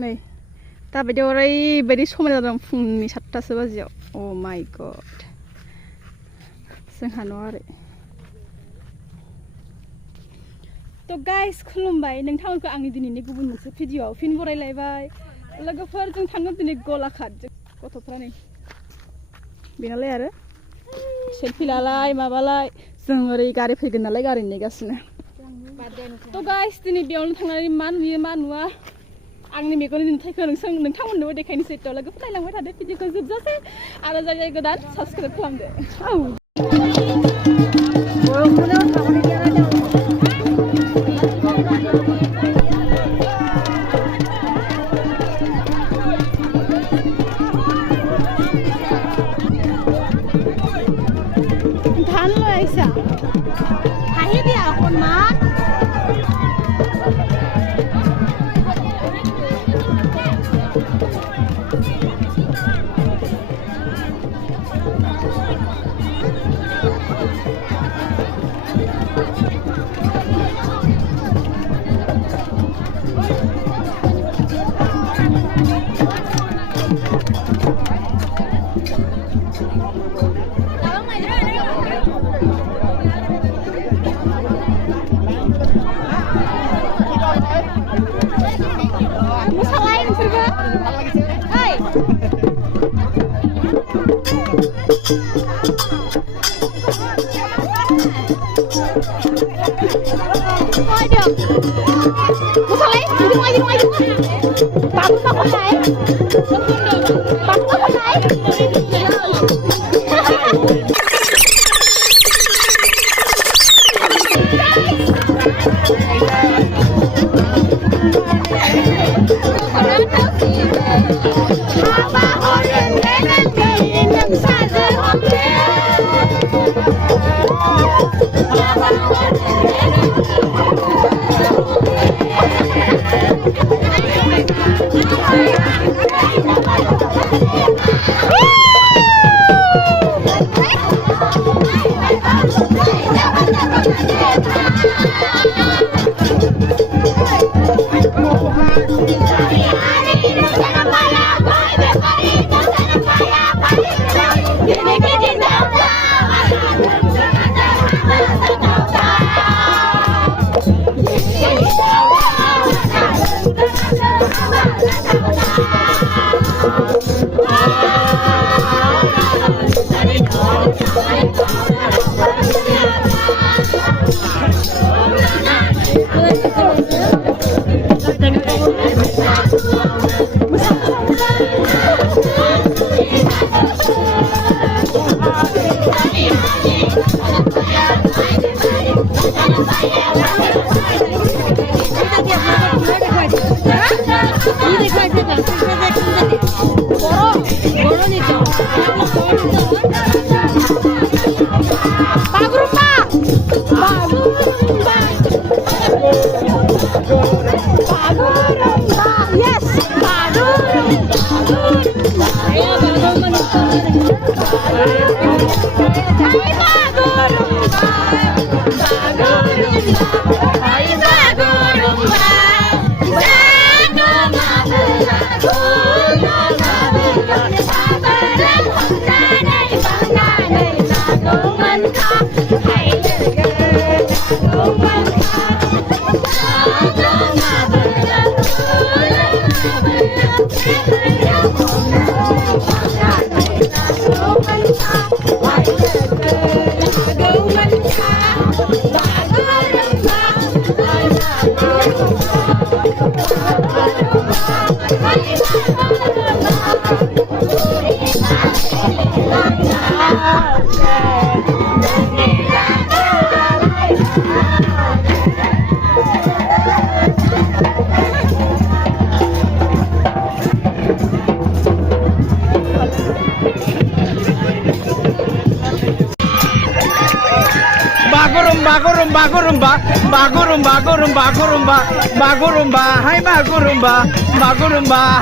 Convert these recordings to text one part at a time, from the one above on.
नै दाबायदियाव ओरैबायदि समायना जादों फुंनि 7टासो बाजियाव अ माय गड जोंहा न' आरो तो गाइस खुलुमबाय नोंथांमोनखौ आंनि दिनैनि गुबुन मोनसे भिडिअआव फिन बरायलायबाय लोगोफोर जों थांगोन दिनै गलाघाट गथ'फ्रा नै बेनालाय आरो सेल्फि लालाय माबालाय जों ओरै गारि फैगोन नालाय गारि नेगासिनो तो गाइस दिनै बेयावनो थांनानै मा नुयो मा नुवा आंनि मेगननि नुथायखौ नोंथांमोननोबो देखायनोसै थ' लोगोफोर नायलांबाय थादो भिडिअखौ जोबजासे आरो जाय गोदान साबस्क्राइब खालामदो ধান লৈ আহিছা হাঁহি দিয়া অকণমান Thôi được. Một sao lấy, đi ngoài. Bắn vào con này. Bắn vào con này.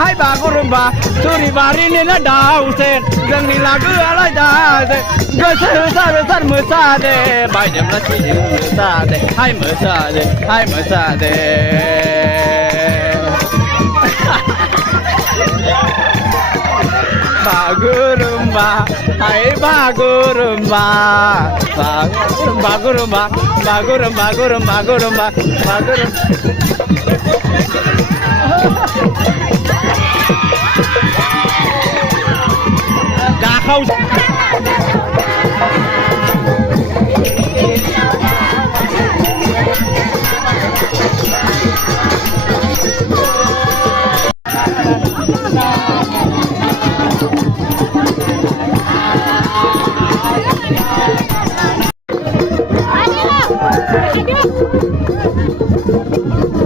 Hai bagurumba suri barini na dausen jangi lagu ala jade gase besar mesade bayam la sini mesade hai mesade 바구름바 아이 바구름바 바구름바 바구름 바구름 바구름바 바구름 가까우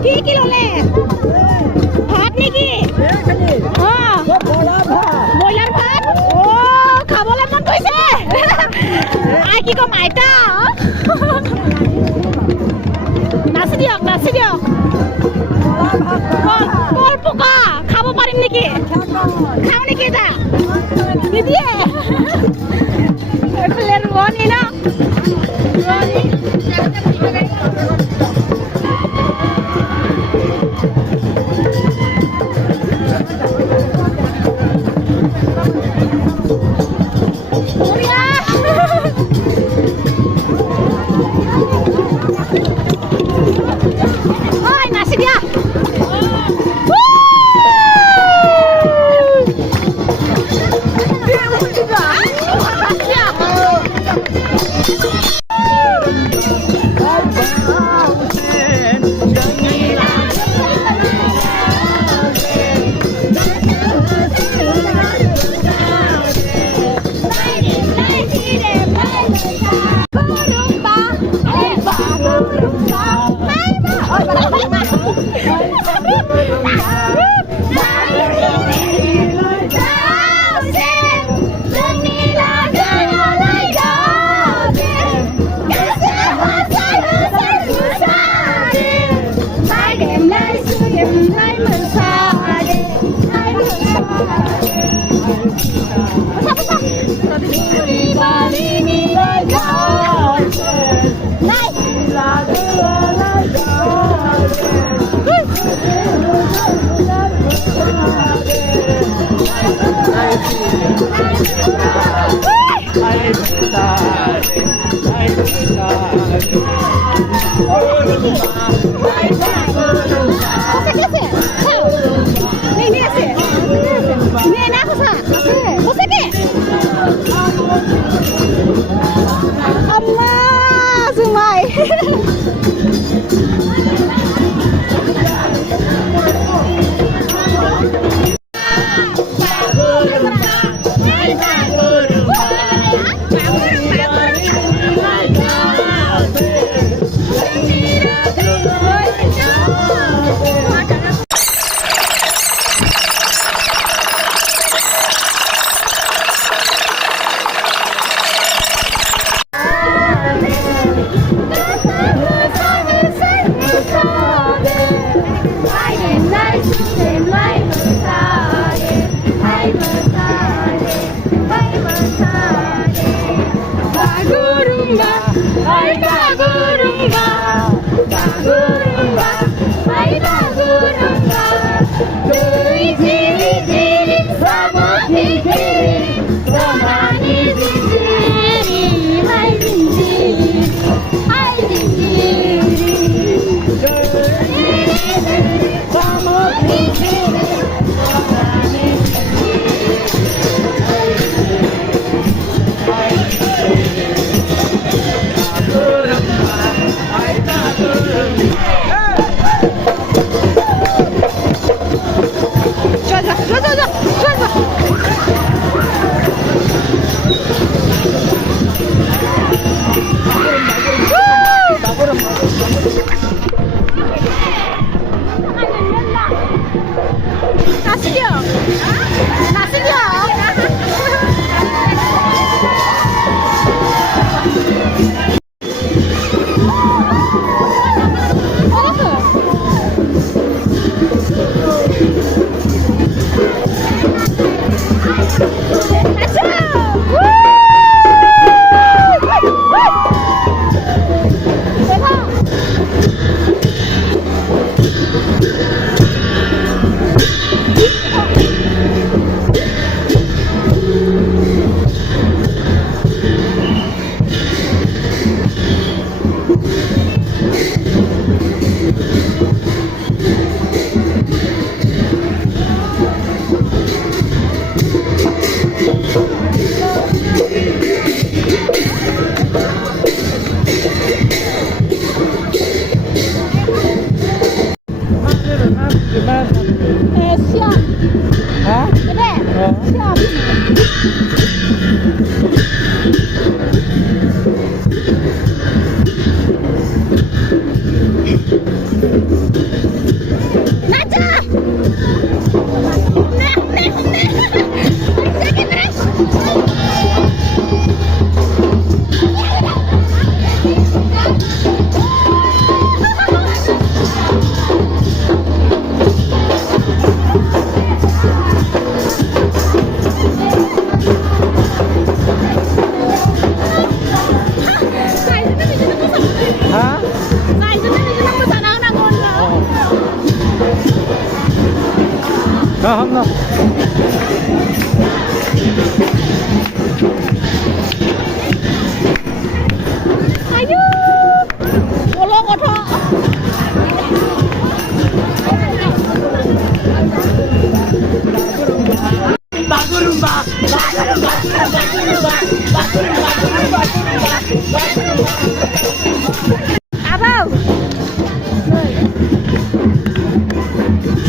กี่กิโลเล่พัดนี่กี่বইলার ভাত ও খাবলে মন গৈছে I কি কম আইতা নাচি দিয়ক call পোকা খাব পাৰিম নেকি খাও নেকি যা নিদিয়ে এইফালে ৰোৱনী ন ৰোৱনী Hả? Không đâu. Ayo, tolong oto. Abang.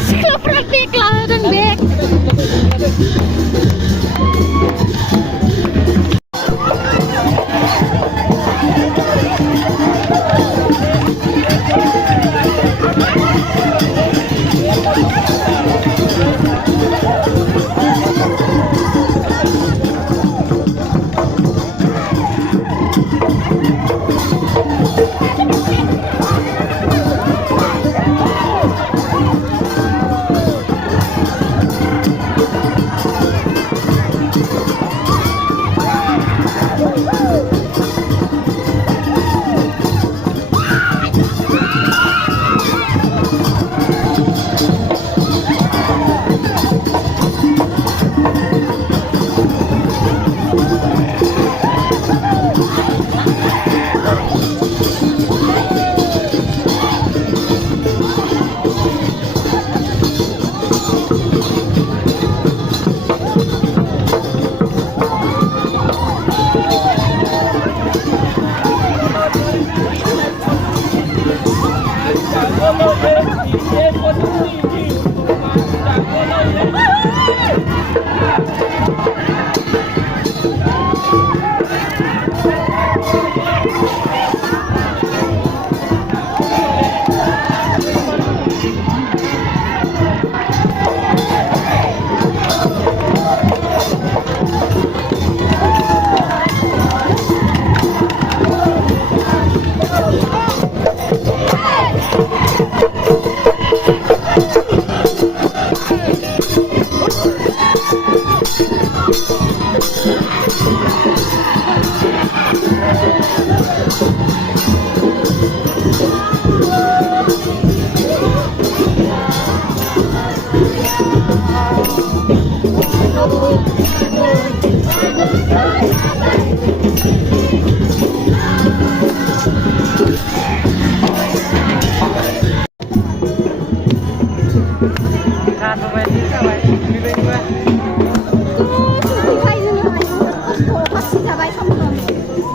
Sekarang bek lah dan bek.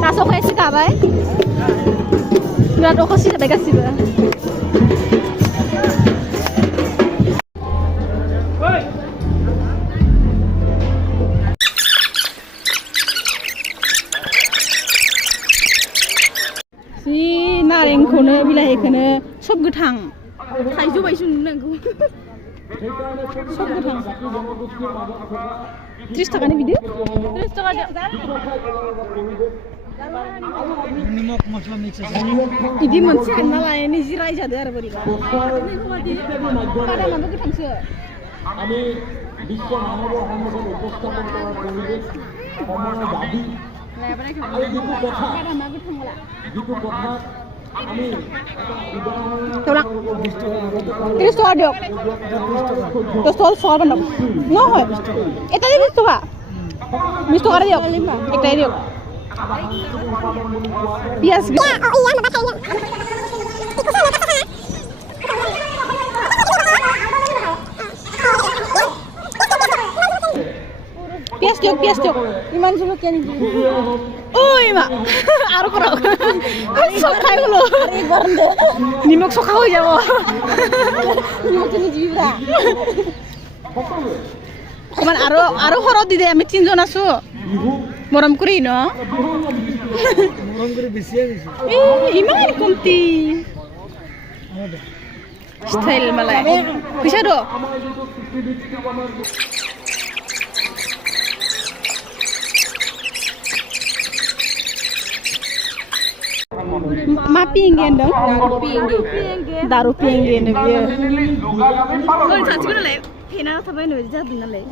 나서까지 가봐요. 나도 혹시 내가 집에. 이 나랭코는 빌라이코는 섭그탕. 다이조 바이슈 는고. 섭그탕. 30টাকা니 video 30 টাকা निमक मसला मिक्स আছে इदि मोनसिगोन नालाय निजि रायजादो आरो बोरैबा कादा माबा गोथांसो আমি বিশ্ব মানৱ সমাজত উপস্থাপন কৰা পৰিৱেশ সমন্বয়বাদী আৰু যিটো কথা कादा मा गोथांला যিটো কথা আমি তোলা 30 টাকা দিয়ক 10 টাকা বান্ধব নহয় এটা দি 20 টাকা 20 টাকা দিয়ক একটাই দিয়ক পিয়াজ পিয়াজ দিয়ক ইমান জলকীয়া নিদি ওই মা আর করো সব খাই হলো নিমখ চখা হয়ে যাব নিমখ নিদিবি অকমান আৰু সৰত দি দে আমি 3 জন আছো মৰম কৰি ন মৰম কৰি বেছিয়ে দিছে ইমান কমতি ষ্টাইল মালাই পইচা দ Ma pingin dong. Daru pingin dia. Kalau cantik boleh. Hina apa ini? Jadi boleh.